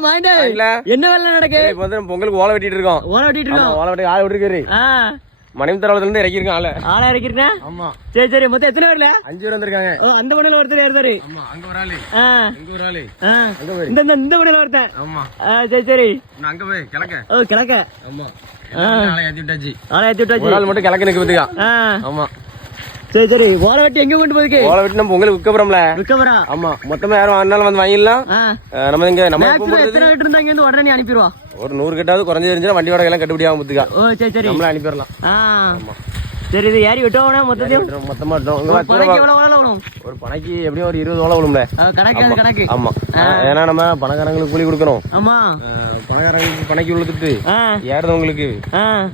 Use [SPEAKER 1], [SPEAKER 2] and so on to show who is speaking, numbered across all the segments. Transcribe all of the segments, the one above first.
[SPEAKER 1] Monte. என்ன வேலை நடக்கு?
[SPEAKER 2] இப்போ வந்து நம்ம பொங்கலுக்கு ஓலை வெட்டிட்டு இருக்கோம்.
[SPEAKER 1] ஓன வெட்டிட்டு இருக்கோம்.
[SPEAKER 2] ஓலை வெட்டி ஆள் விட்டுருக்காரு.
[SPEAKER 1] ஆ.
[SPEAKER 2] மணியம் தரவத்துல இருந்து இறக்கிருக்கான் ஆளு.
[SPEAKER 1] ஆளா இறக்கிறேன்
[SPEAKER 2] ஆமா.
[SPEAKER 1] சரி சரி மொத்தம் எத்தனை பேர்ல?
[SPEAKER 2] அஞ்சு பேர் வந்திருக்காங்க.
[SPEAKER 1] ஓ அந்த மணில ஒருத்தர் இருந்தாரு
[SPEAKER 2] ஆமா அங்க ஒரு ஆளு. அங்க ஒரு ஆளு. அங்க போய்.
[SPEAKER 1] இந்த இந்த- இந்த மணில ஒருத்தன்.
[SPEAKER 2] ஆமா.
[SPEAKER 1] சரி சரி.
[SPEAKER 2] நான் அங்க போய் கிழக்க.
[SPEAKER 1] ஓ கிழக்க.
[SPEAKER 2] ஆமா. ஆளை ஏத்தி விட்டாச்சு.
[SPEAKER 1] ஆளா ஏத்தி
[SPEAKER 2] ஒரு
[SPEAKER 1] விட்டாச்சு
[SPEAKER 2] ஆள் மட்டும் கிழக்கு நிக்க பத்துக்கா
[SPEAKER 1] ஆ.
[SPEAKER 2] ஆமா.
[SPEAKER 1] சரி சரி. ஓலை வெட்டி எங்க கொண்டு போதுக்கு
[SPEAKER 2] ஓலை வெட்டி நம்ம பொங்கலுக்கு விற்க போறோம்ல.
[SPEAKER 1] விற்கவரா?
[SPEAKER 2] ஆமா. மொத்தமா யாரும் வாங்கினாலும் வந்து வாங்கிடலாம். நம்ம இங்க நம்ம
[SPEAKER 1] எத்தனை வீட்டு இருந்தா இங்க இருந்து உடனே அனுப்பிடுவா
[SPEAKER 2] ஒரு நூறு கட்டாவது குறைஞ்சு தெரிஞ்சா வண்டி வாடகை எல்லாம் கட்டுப்படி ஆகும் பத்துக்கா
[SPEAKER 1] ஓ சரி சரி.
[SPEAKER 2] நம்மள அனுப்பிடலாம்.
[SPEAKER 1] ஆ. சரி இது ஏறி விட்டோம்னா மொத்தத்தையும்?
[SPEAKER 2] மொத்தமா விட்டோம்.
[SPEAKER 1] பணக்கு
[SPEAKER 2] ஒரு பனைக்கு எப்படியும் ஒரு இருபது ஓலை விழும்ல
[SPEAKER 1] கணக்கு கணக்கு.
[SPEAKER 2] ஆமா. ஏன்னா நம்ம பணக்காரங்களுக்கு கூலி கொடுக்கணும்.
[SPEAKER 1] ஆமா.
[SPEAKER 2] பணக்காரங்களுக்கு பனைக்கு விழுத்துட்டு ஏறதவங்களுக்கு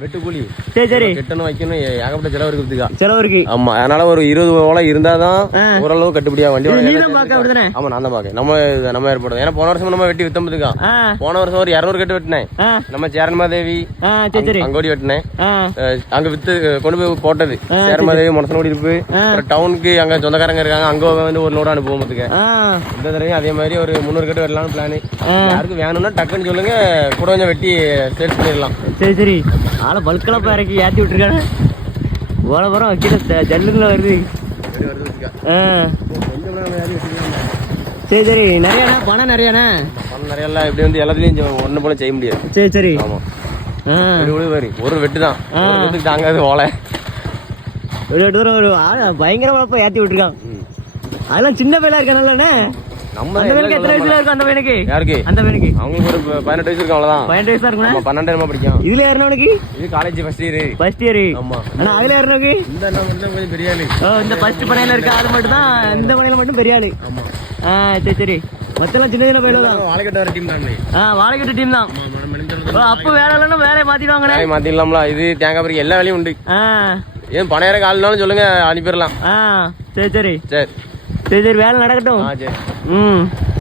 [SPEAKER 2] வெட்டு கூலி.
[SPEAKER 1] சரி சரி.
[SPEAKER 2] கட்டணும் வைக்கணும் ஏகப்பட்ட செலவு இருக்குதுக்கா
[SPEAKER 1] செலவு இருக்கு
[SPEAKER 2] ஆமா. அதனால ஒரு இருபது ஓலை இருந்தாதான் ஓரளவு கட்டுப்படியா வண்டி ஆமா நான் தான் பாக்கேன் நம்ம நம்ம ஏற்படுது ஏன்னா போன வருஷம் நம்ம வெட்டி வித்தம்பதுக்கா போன வருஷம் ஒரு இரநூறு கட்டு வெட்டினேன். நம்ம சேரன்மாதேவி அங்கோடி வெட்டினேன். அங்க வித்து கொண்டு போய் போட்டது. சேரன்மாதேவி மனசனோடி இருப்பு அப்புறம் டவுனுக்கு அங்க சொந்தக்காரங்க இருக்காங்க. அங்க வந்து ஒரு லோடு அனுப்புவோம் பாத்துக்க.
[SPEAKER 1] ஆ.
[SPEAKER 2] இந்த தடவையும் அதே மாதிரி ஒரு முந்நூறு கட்டு வெட்டலாம்னு பிளான். யாருக்கு வேணும்னா டக்குன்னு சொல்லுங்க. கூட கொஞ்சம் வெட்டி சேல்ஸ் பண்ணிடலாம்.
[SPEAKER 1] சரி சரி. ஆளை பல்கெல்லாம் இப்போ இறக்கி ஏற்றி விட்டுருக்கானே. ஓலை பரம் கீழே ஜல்லுங்கள வருது. சரி சரி. நிறையாண்ணா பணம் நிறையாண்ணா.
[SPEAKER 2] பணம் நிறைய எல்லாம் இப்படி வந்து எல்லாத்துலயும் ஒண்ணு போல செய்ய முடியாது.
[SPEAKER 1] சரி சரி.
[SPEAKER 2] ஆமா.
[SPEAKER 1] ஆ.
[SPEAKER 2] வெடி விடு பாரு ஒரு வெட்டு தான் தாங்காது ஓலை.
[SPEAKER 1] எட்டு தூரம் ஒரு ஆள் பயங்கர உழப்ப ஏற்றி விட்டுருக்கான். அதெல்லாம் சின்ன பையலா இருக்கானல்லண்ணே
[SPEAKER 2] நம்ம
[SPEAKER 1] அந்த பையனுக்கு எத்தனை வயசுல இருக்கும் அந்த பையனுக்கு?
[SPEAKER 2] யாருக்கு?
[SPEAKER 1] அந்த பையனுக்கு.
[SPEAKER 2] அவங்களுக்கு ஒரு பதினெட்டு வயசு இருக்கும் அவ்வளவுதான்.
[SPEAKER 1] பன்னெண்டு வயசா இருக்குண்ணே
[SPEAKER 2] ஆமா பன்னெண்டு என்னமோ படிக்கும்
[SPEAKER 1] இதுல ஏறினவனுக்கு
[SPEAKER 2] இது college first year
[SPEAKER 1] first year
[SPEAKER 2] ஆமா.
[SPEAKER 1] ஆனா அதுல ஏறினவனுக்கு
[SPEAKER 2] இந்த கொஞ்சம் பெரிய ஆளு.
[SPEAKER 1] இந்த ஃபர்ஸ்ட் பனையில இருக்க ஆள் மட்டும் தான் இந்த பனையில மட்டும் பெரிய ஆளு.
[SPEAKER 2] ஆமா.
[SPEAKER 1] ஆ சரி சரி. மொத்தம் சின்ன சின்ன பையில தான்.
[SPEAKER 2] வாழைக்கட்ட வர டீம் தான்
[SPEAKER 1] ஆ வாழைக்கட்டு டீம் தான். அப்ப வேலை இல்லைன்னா வேலையை மாத்திடுவாங்கண்ணே
[SPEAKER 2] வேலையை மாத்திடலாம்ல. இது தேங்காய் பறிக்க எல்லா வேலையும் உண்டு. ஏன் பணம் ஆளுனாலும் சொல்லுங்க அனுப்பிடலாம்.
[SPEAKER 1] சரி சரி.
[SPEAKER 2] சரி.
[SPEAKER 1] சரி சரி வேலை நடக்கட்டும்.
[SPEAKER 2] ஆ சரி.
[SPEAKER 1] ம்.